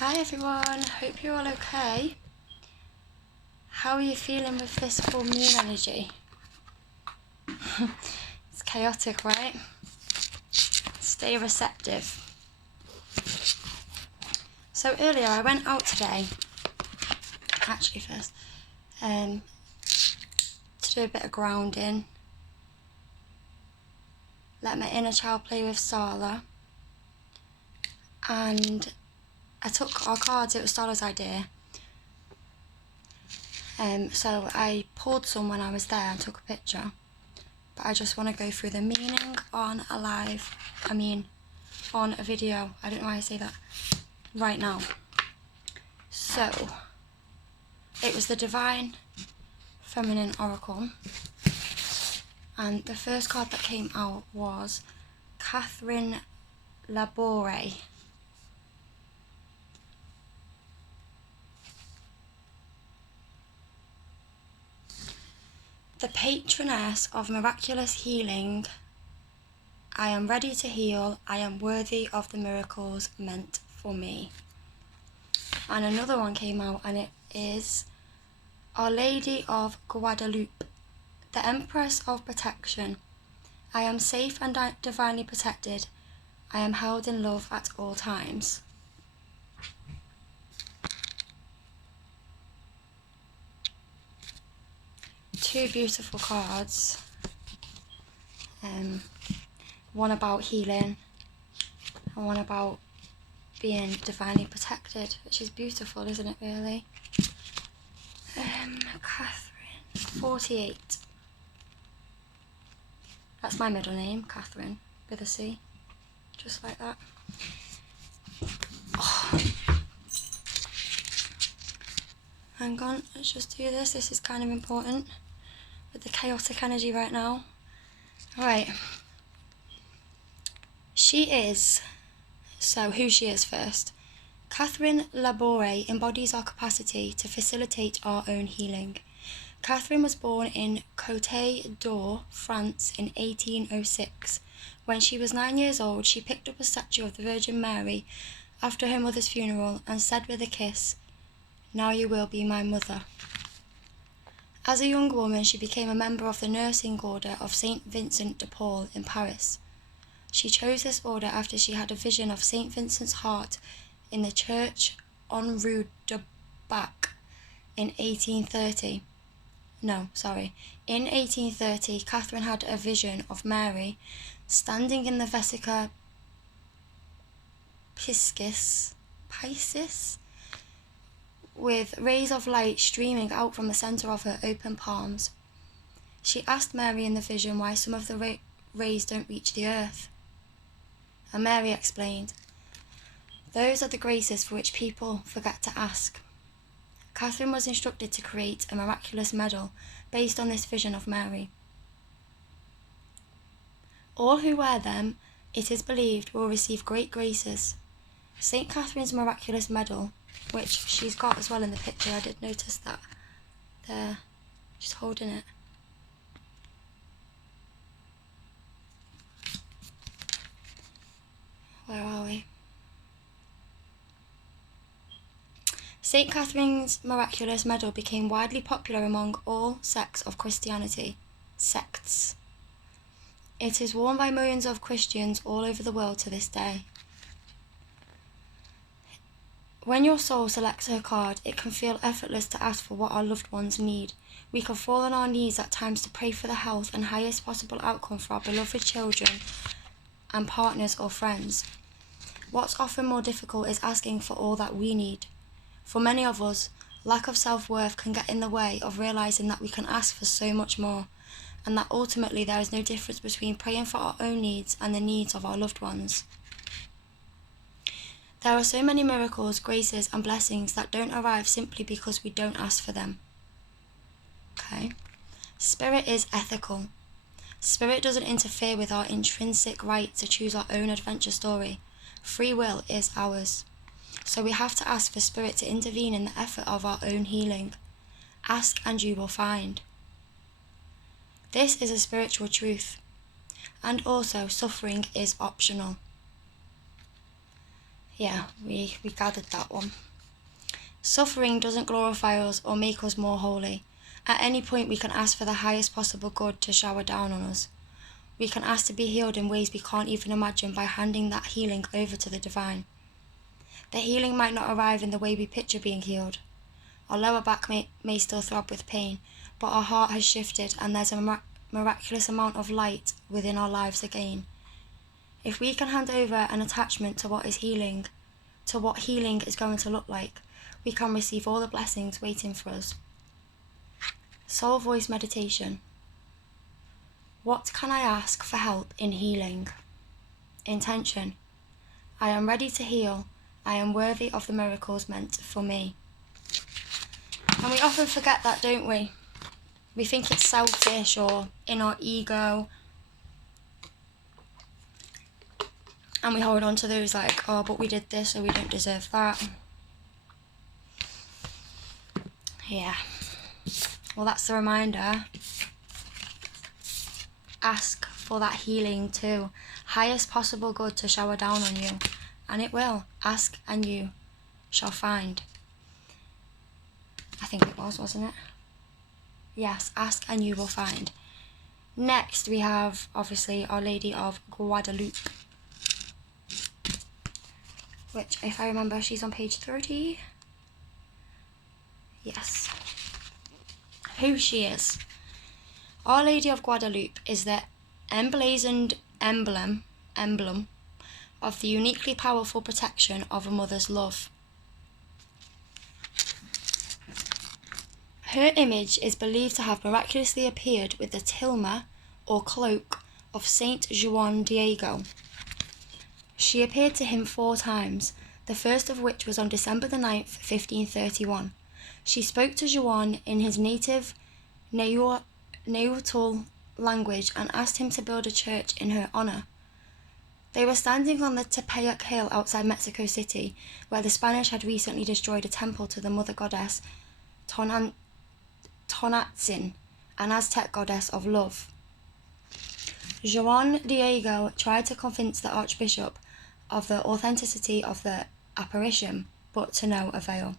Hi everyone, hope you're all okay. How are you feeling with this full moon energy? It's chaotic, right? Stay receptive. So earlier I went out today, actually first, to do a bit of grounding. Let my inner child play with Starla. And I took our cards, it was Starla's idea. So I pulled some when I was there and took a picture. But I just want to go through the meaning on a video. I don't know why I say that right now. So, it was the Divine Feminine Oracle. And the first card that came out was Catherine Labore. The patroness of miraculous healing. I am ready to heal. I am worthy of the miracles meant for me. And another one came out, and it is Our Lady of Guadalupe, the Empress of Protection. I am safe and divinely protected. I am held in love at all times. Two beautiful cards. One about healing and one about being divinely protected, which is beautiful, isn't it, really? Catherine, 48. That's my middle name, Catherine, with a C, just like that. Oh. Hang on, let's just do this. This is kind of important with the chaotic energy right now. Right. Who she is first. Catherine Labore embodies our capacity to facilitate our own healing. Catherine was born in Côte d'Or, France in 1806. When she was 9 years old, she picked up a statue of the Virgin Mary after her mother's funeral and said with a kiss, "Now you will be my mother." As a young woman, she became a member of the nursing order of Saint Vincent de Paul in Paris. She chose this order after she had a vision of Saint Vincent's heart in the church en Rue de Bac in 1830. In 1830, Catherine had a vision of Mary standing in the Vesica Piscis, with rays of light streaming out from the centre of her open palms. She asked Mary in the vision why some of the rays don't reach the earth. And Mary explained, "Those are the graces for which people forget to ask." Catherine was instructed to create a miraculous medal based on this vision of Mary. All who wear them, it is believed, will receive great graces. St. Catherine's miraculous medal, which she's got as well in the picture, I did notice that there, she's holding it. Where are we? St. Catherine's miraculous medal became widely popular among all sects of Christianity. It is worn by millions of Christians all over the world to this day. When your soul selects her card, it can feel effortless to ask for what our loved ones need. We can fall on our knees at times to pray for the health and highest possible outcome for our beloved children and partners or friends. What's often more difficult is asking for all that we need. For many of us, lack of self-worth can get in the way of realising that we can ask for so much more, and that ultimately there is no difference between praying for our own needs and the needs of our loved ones. There are so many miracles, graces, and blessings that don't arrive simply because we don't ask for them. Okay? Spirit is ethical. Spirit doesn't interfere with our intrinsic right to choose our own adventure story. Free will is ours. So we have to ask for Spirit to intervene in the effort of our own healing. Ask and you will find. This is a spiritual truth. And also, suffering is optional. Yeah, we gathered that one. Suffering doesn't glorify us or make us more holy. At any point we can ask for the highest possible good to shower down on us. We can ask to be healed in ways we can't even imagine by handing that healing over to the divine. The healing might not arrive in the way we picture being healed. Our lower back may still throb with pain, but our heart has shifted and there's a miraculous amount of light within our lives again. If we can hand over an attachment to what healing is going to look like, we can receive all the blessings waiting for us. Soul Voice Meditation. What can I ask for help in healing? Intention. I am ready to heal. I am worthy of the miracles meant for me. And we often forget that, don't we? We think it's selfish or in our ego. And we hold on to those like, oh, but we did this, so we don't deserve that. Yeah. Well, that's the reminder. Ask for that healing too. Highest possible good to shower down on you. And it will. Ask and you shall find. I think it was, wasn't it? Yes, ask and you will find. Next, we have, obviously, Our Lady of Guadalupe. Which, if I remember, she's on page 30. Yes. Who she is. Our Lady of Guadalupe is the emblazoned emblem of the uniquely powerful protection of a mother's love. Her image is believed to have miraculously appeared with the tilma, or cloak, of Saint Juan Diego. She appeared to him 4 times, the first of which was on December the 9th, 1531. She spoke to Juan in his native Nahuatl language and asked him to build a church in her honor. They were standing on the Tepeyac Hill outside Mexico City, where the Spanish had recently destroyed a temple to the mother goddess Tonantzin, an Aztec goddess of love. Juan Diego tried to convince the Archbishop of the authenticity of the apparition, but to no avail.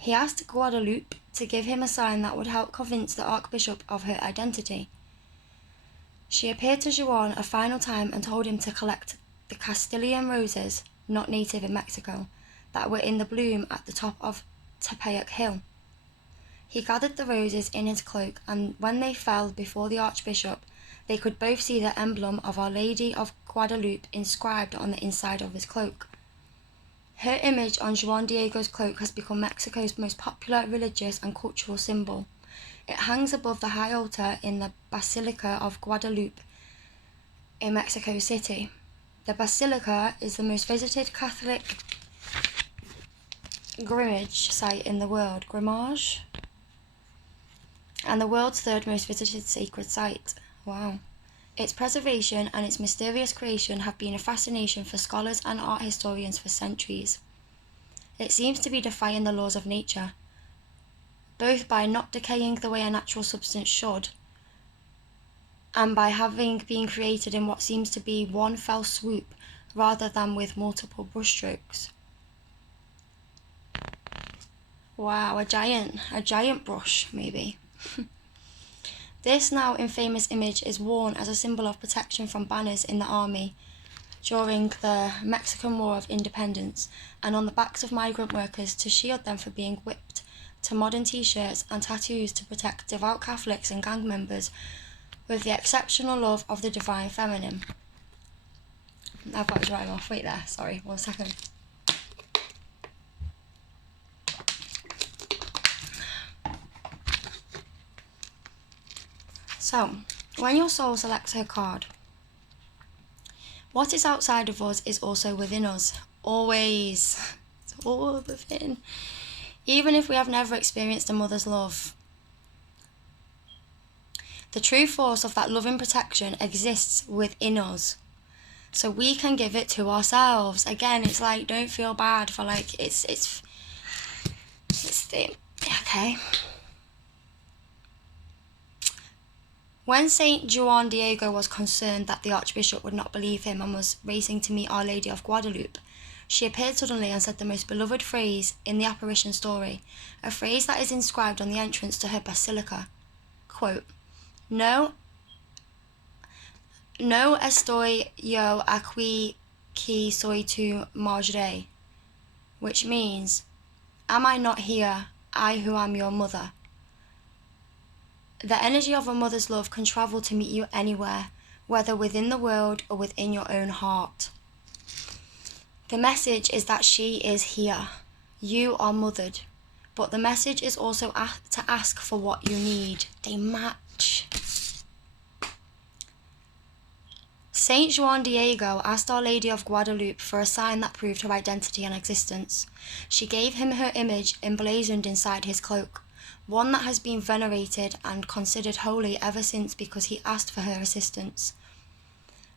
He asked Guadalupe to give him a sign that would help convince the Archbishop of her identity. She appeared to Juan a final time and told him to collect the Castilian roses, not native in Mexico, that were in the bloom at the top of Tepeyac Hill. He gathered the roses in his cloak, and when they fell before the Archbishop, they could both see the emblem of Our Lady of Guadalupe inscribed on the inside of his cloak. Her image on Juan Diego's cloak has become Mexico's most popular religious and cultural symbol. It hangs above the high altar in the Basilica of Guadalupe in Mexico City. The Basilica is the most visited Catholic Grimmage site in the world. Grimmage? And the world's 3rd most visited sacred site. Wow. Its preservation and its mysterious creation have been a fascination for scholars and art historians for centuries. It seems to be defying the laws of nature, both by not decaying the way a natural substance should, and by having been created in what seems to be one fell swoop rather than with multiple brushstrokes. Wow, a giant brush, maybe. This now infamous image is worn as a symbol of protection from banners in the army during the Mexican War of Independence, and on the backs of migrant workers to shield them from being whipped, to modern t-shirts and tattoos to protect devout Catholics and gang members with the exceptional love of the divine feminine. I've got to drive off. Wait there, sorry, 1 second. So, when your soul selects her card, what is outside of us is also within us. Always. It's all within. Even if we have never experienced a mother's love. The true force of that loving protection exists within us. So we can give it to ourselves. Again, it's like, don't feel bad for like, it's okay. When Saint Juan Diego was concerned that the Archbishop would not believe him and was racing to meet Our Lady of Guadalupe, She appeared suddenly and said the most beloved phrase in the apparition story, a phrase that is inscribed on the entrance to her basilica. Quote, No estoy yo aquí que soy tu madre, which means, am I not here, I who am your mother? The energy of a mother's love can travel to meet you anywhere, whether within the world or within your own heart. The message is that she is here. You are mothered. But the message is also to ask for what you need. They match. Saint Juan Diego asked Our Lady of Guadalupe for a sign that proved her identity and existence. She gave him her image emblazoned inside his cloak, one that has been venerated and considered holy ever since because he asked for her assistance.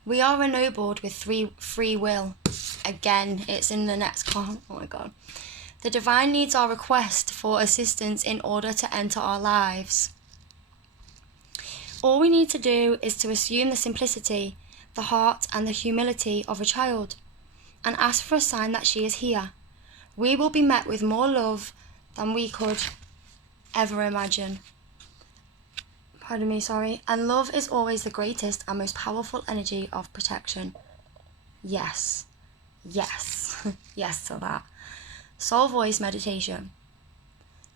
We are ennobled with free will. Again, it's in the next column. Oh my God. The divine needs our request for assistance in order to enter our lives. All we need to do is to assume the simplicity, the heart and the humility of a child, and ask for a sign that she is here. We will be met with more love than we could ever imagine. And love is always the greatest and most powerful energy of protection. Yes. Yes to that. Soul voice meditation.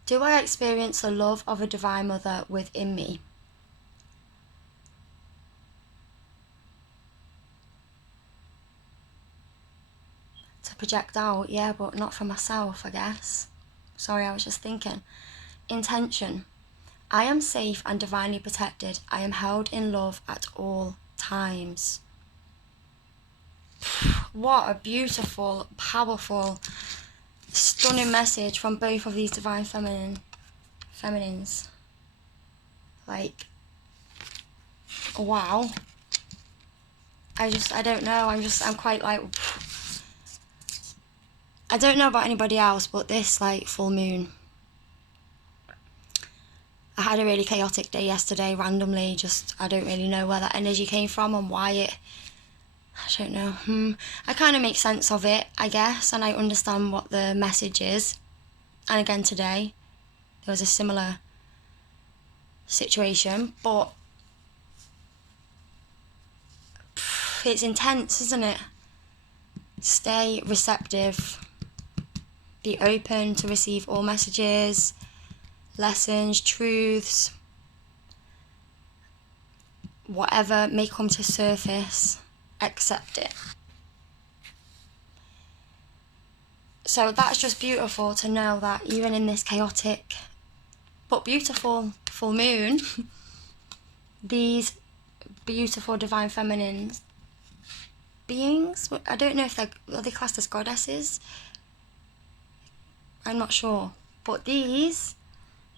Do I experience the love of a divine mother within me? To project out, yeah, but not for myself, I guess. Sorry, I was just thinking. Intention. I am safe and divinely protected. I am held in love at all times. What a beautiful, powerful, stunning message from both of these divine feminines. Like, wow. I don't know. I'm quite like, I don't know about anybody else, but this like full moon, I had a really chaotic day yesterday, randomly, I don't really know where that energy came from and why I don't know. I kind of make sense of it, I guess, and I understand what the message is. And again today, there was a similar situation, but it's intense, isn't it? Stay receptive. Be open to receive all messages, lessons, truths, whatever may come to surface, accept it. So that's just beautiful to know that even in this chaotic but beautiful full moon, these beautiful divine feminine beings, I don't know if are they classed as goddesses? I'm not sure. But these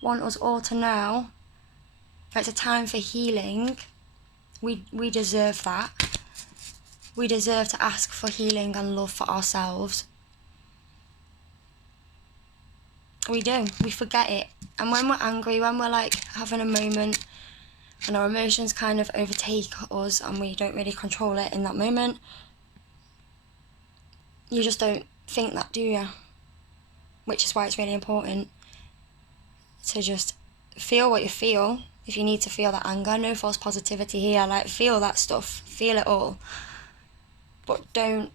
want us all to know that it's a time for healing. We deserve that. We deserve to ask for healing and love for ourselves. We do. We forget it. And when we're angry, when we're like having a moment and our emotions kind of overtake us and we don't really control it in that moment, you just don't think that, do you? Which is why it's really important to just feel what you feel. If you need to feel that anger, no false positivity here, like feel that stuff, feel it all. But don't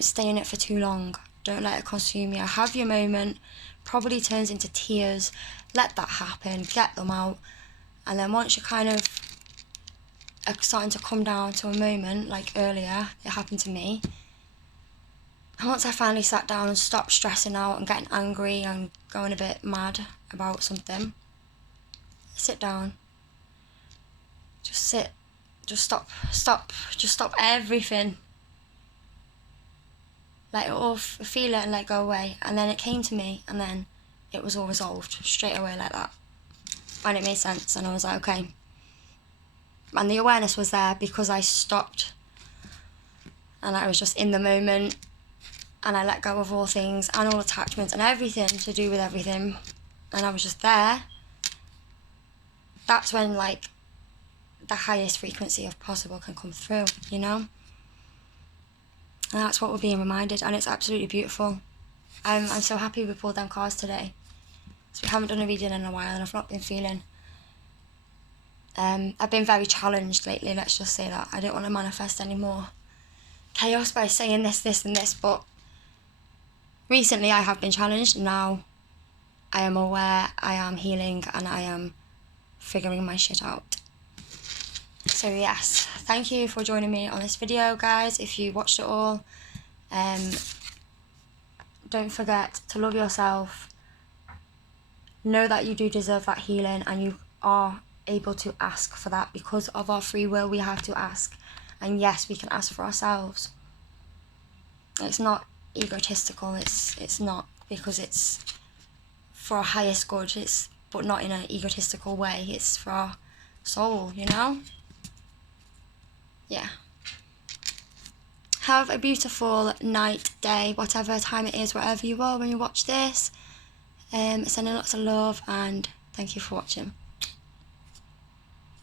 stay in it for too long. Don't let it consume you. Have your moment, probably turns into tears. Let that happen, get them out. And then once you kind of are starting to come down to a moment, like earlier, it happened to me. And once I finally sat down and stopped stressing out and getting angry and going a bit mad about something, sit down. Just sit. Just stop everything. Let it all, feel it and let it go away. And then it came to me and then it was all resolved straight away like that. And it made sense and I was like, okay. And the awareness was there because I stopped and I was just in the moment and I let go of all things and all attachments and everything to do with everything, and I was just there. That's when like the highest frequency of possible can come through, you know? And that's what we're being reminded, and it's absolutely beautiful. I'm so happy we pulled them cards today. So we haven't done a reading in a while, and I've not been feeling... I've been very challenged lately, let's just say that. I don't want to manifest any more chaos by saying this and this, but recently I have been challenged. Now I am aware, I am healing, and I am figuring my shit out. So yes, thank you for joining me on this video, guys. If you watched it all, don't forget to love yourself. Know that you do deserve that healing, and you are able to ask for that. Because of our free will, we have to ask. And yes, we can ask for ourselves. It's not egotistical, it's not, because it's for our highest good, but not in an egotistical way. It's for our soul, you know? Yeah. Have a beautiful night, day, whatever time it is, wherever you are when you watch this. Sending lots of love, and thank you for watching.